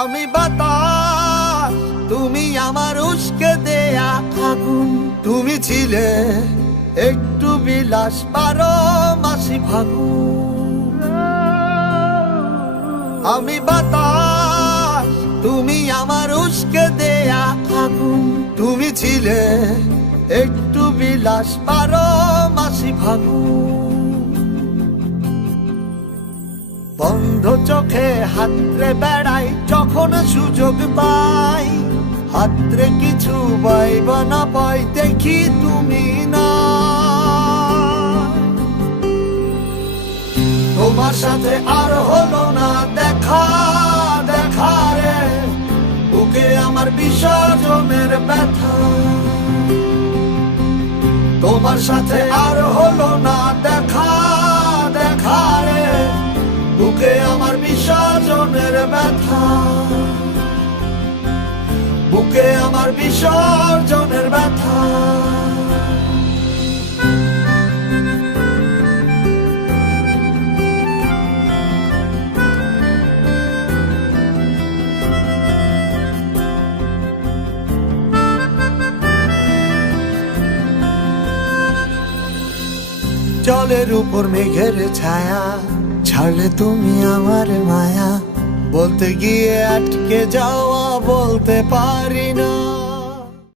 আমি বাতাস, তুমি আমার উস্কে দেয়া আগুন। তুমি ছিলে একটু বিলাস পারো, মাসি ফাগুন আমি বাতাস, তুমি আমার উস্কে দেয়া আগুন। তুমি ছিলে একটু বিলাস পারো, মাসি ফাগুন বন্ধ চোখে হাতরে বেড়াই, যখন সুযোগ পাই। হাতরে কিছু পাইব না, পাই দেখি তুমি না। তোমার সাথে আর হলো না দেখা দেখা রে। বুকে আমার বিসর্জনের ব্যথা। তোমার সাথে আর হলো না দেখা আমার বিসর্জনের ব্যথা। জলের উপর মেঘের ছায়া, ছাড়লে তুমি আমার মায়া। বলতে গিয়ে আটকে যাওয়া বলতে পারি না।